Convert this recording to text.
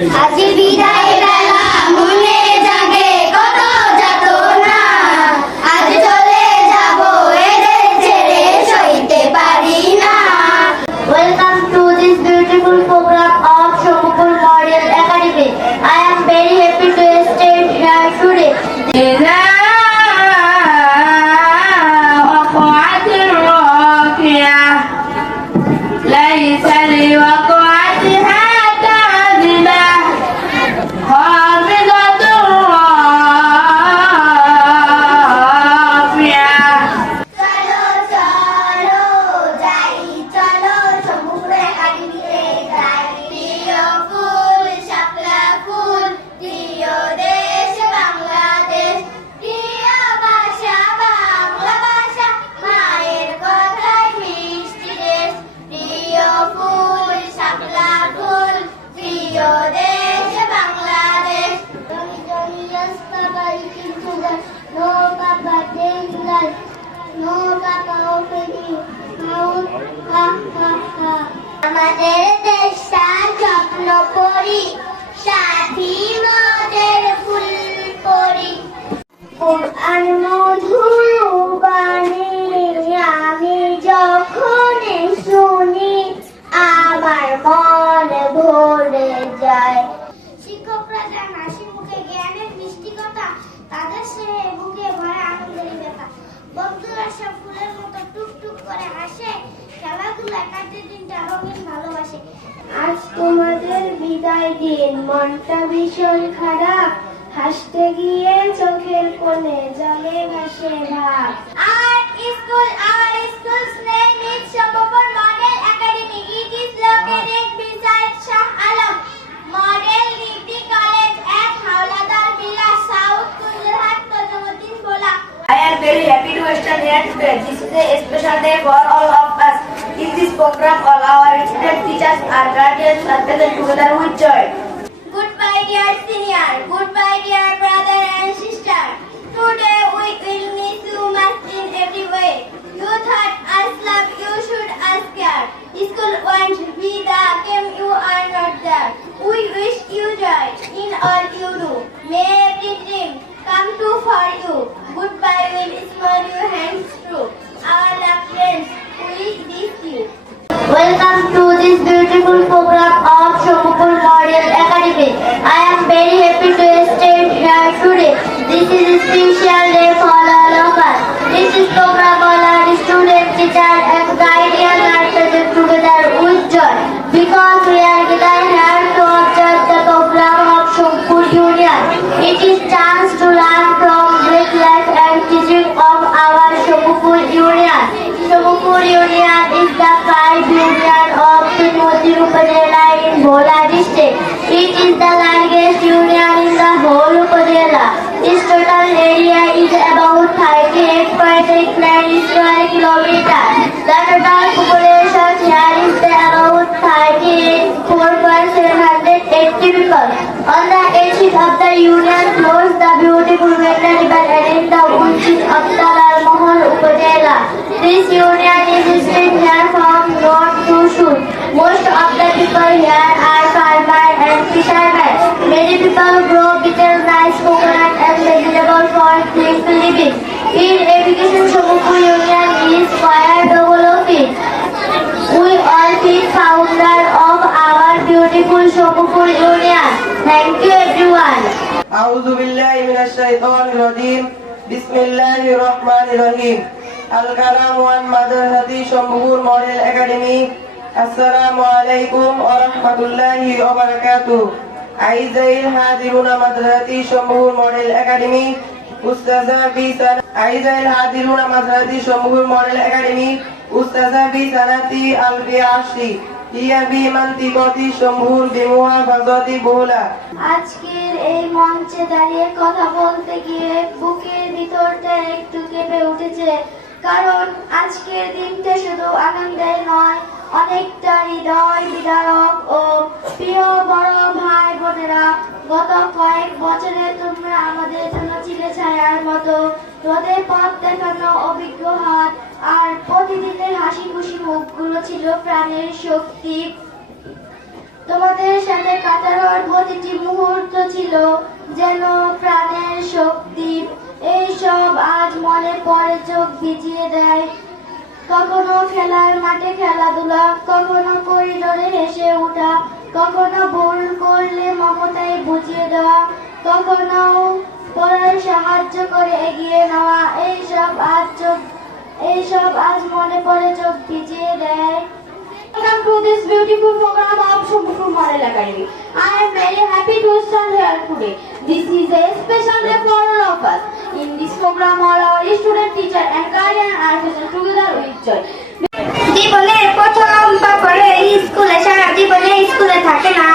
আজি বিদায় বেলা মনে জাগে কত যাতনা, আজ চলে যাব এদের ছেড়ে সইতে পারি না। Welcome to this beautiful program of Shambhupur Model Academy. I am very happy to stay here today. ليس لوقعتها كاذبة خافضة رافعة. চলো চলো যাই চলো শম্ভুপুর একাডেমিতে যাই। প্রিয় ফুল শাপলা ফুল, প্রিয় দেশ বাংলাদেশ, প্রিয় ভাষা বাংলা ভাষা, মায়ের কথায় মিষ্টি দেশ। প্রিয় ফুল শাপলা ফুল, প্রিয় দেশ Bangladesh. Johnny, yes, Papa, eating sugar. No, Papa, taking life. No, Papa, opening mouth. Ha, ha, ha. আমাদের দেশটা স্বপ্ন পরি, সাথী মদের ফুল পরি। কোরআন মধুর বাণী আমি যখন শুনি, আমার মন ভরে যায়। শিক্ষকরা যান হাসি মুখে জ্ঞানের মিষ্টি কথা, তাদের সে বুকে ভরে আনন্দের ব্যথা। বন্ধুরা সব ফুলের মতো টুকটুক করে হাসে, খেলাধুলা কাটে দিনটা রঙিন ভালোবাসে। আজ তোমাদের বিদায় দিন, মনটা ভীষণ খারাপ, হাসতে গিয়ে চোখের কোণে জলে ভাসে ভাব। Our school's name is Shambhupur Model Academy. It is located beside Shah Alam Model Degree College at Hauladar Villa, South Kunjalhat, Kozamuddin, Bola. I am very happy to stand here today. This is a special day for all of us. In this program, all our respected teachers and guardians are present together with joy. Goodbye, dear senior. Goodbye, dear brother and sister. Today we will miss you much in every way. You thought us love, you should us care. School won't be the game, you are not there. We wish you joy in all you do. May every dream come true for you. Goodbye, will smile your hands through. Our love friends, we miss you. Welcome to this beautiful program of Shambhupur Model Academy. I am very happy to stay here today. This is a special day for all of us. This is program all our students, teachers and guardians are present together with joy, because we are gathered here to observe the program of Shambhupur Union. It is chance to learn from great life and teaching of our Shambhupur Union. Shambhupur Union is the five union of Tinmoti Upadhyaya in Bhola district. It is the largest union in the whole Upadhyaya. Its total area is about 38.89 square kilometers. The total population here is about 34,780 people. On the edges of the union flows the beautiful Mekla river and the woods of the Lalmohon Upadhyaya. This union is spread here from north to south. Most of the people here are farmers and fishermen. Many people grow bitter rice, coconut and vegetables for simple living. In education, Shambhupur Union is quite developing. We all feel founder of our beautiful Shambhupur Union. Thank you everyone. أعوذ بالله من الشيطان الرجيم. بسم الله الرحمن الرحيم. الكلام عن مدرسة شمبهور موديل أكاديمي. السلام عليكم ورحمة الله وبركاته. أعزائي الحاضرون مدرسة شمبهور موديل أكاديمي. أعزائي الحاضرون مدرسة شمبهور موديل أكاديمي. أستاذة بسنة البيعشي. هي بمنطقة شمبهور بمحافظة بولا. আজকের এই মঞ্চে দাঁড়িয়ে কথা বলতে গিয়ে বুকের ভিতরটা একটু কেঁপে উঠেছে, কারণ আজকের দিনটা শুধু আনন্দের নয়, অনেকটা হৃদয় বিদারক ও প্রিয় বড় ভাই বোনেরা। গত কয়েক বছরে তোমরা আমাদের জন্য ছিলে ছায়ার মতো, রোদে পথ দেখানো অভিজ্ঞ হাত আর প্রতিদিনের হাসি খুশি মুখগুলো ছিল প্রাণের শক্তি। তোমাদের সাথে কাটানোর প্রতিটি যেন প্রাণের শক্তি। এইসব আজ মনে পড়ে, চোখ ভিজিয়ে দেয়। কখনো খেলার মাঠে খেলাধুলা, কখনো করিডোরে হেসে ওঠা, কখনো ভুল করলে মমতায় বুঝিয়ে দেওয়া, কখনো পড়ার সাহায্য করে এগিয়ে নেওয়া। এইসব আজ মনে পড়ে, চোখ ভিজিয়ে দেয়। Welcome to this beautiful program of Shambhur Model Academy. I am very happy to stand here today. This is a special day for all of us. In this program, all our student, teacher and guardian are present together with joy. জীবনের প্রথম পা পড়ে স্কুলে, সারা জীবনে স্কুলে থাকে না।